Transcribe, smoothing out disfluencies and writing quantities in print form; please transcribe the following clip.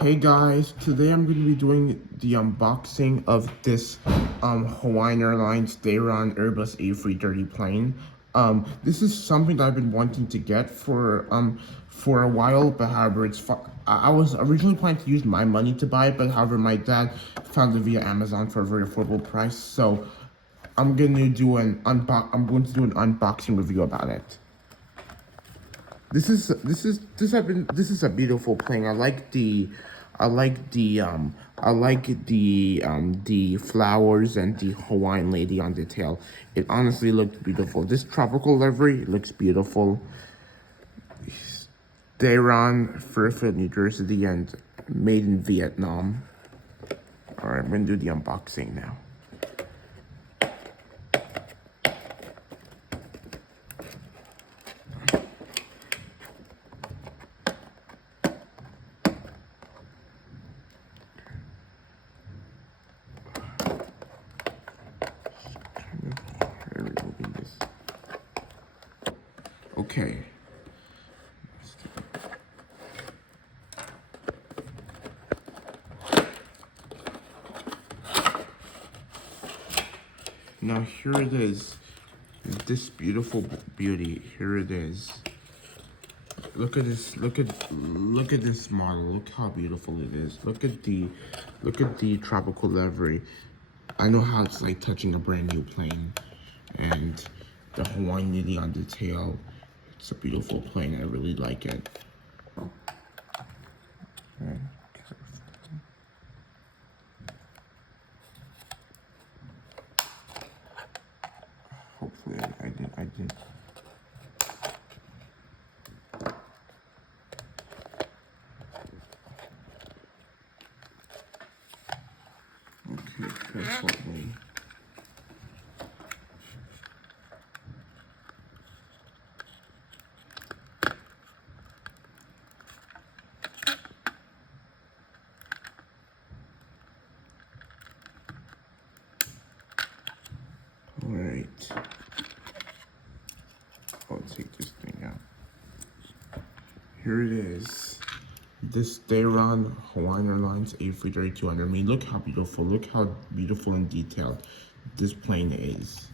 Hey guys, today I'm going to be doing the unboxing of this Hawaiian Airlines Daron Airbus A330 plane. This is something that I've been wanting to get for a while, but however I was originally planning to use my money to buy it, but however my dad found it via Amazon for a very affordable price. So I'm going to do an unboxing review about it. This is a beautiful plane. I like the flowers and the Hawaiian lady on the tail. It honestly looks beautiful. This tropical livery looks beautiful. Daron, Fairfield, New Jersey, and made in Vietnam. Alright, I'm gonna do the unboxing now. Okay. Now here it is. This beautiful beauty. Here it is. Look at this. Look at this model. Look how beautiful it is. Look at the tropical livery. I know how it's like touching a brand new plane, and the Hawaiian lily on the tail. It's a beautiful plane. I really like it. Okay. Hopefully I did. Okay, carefully. All right. I'll take this thing out. Here it is. This Daron Hawaiian Airlines A330-200. I mean, look how beautiful and detailed this plane is.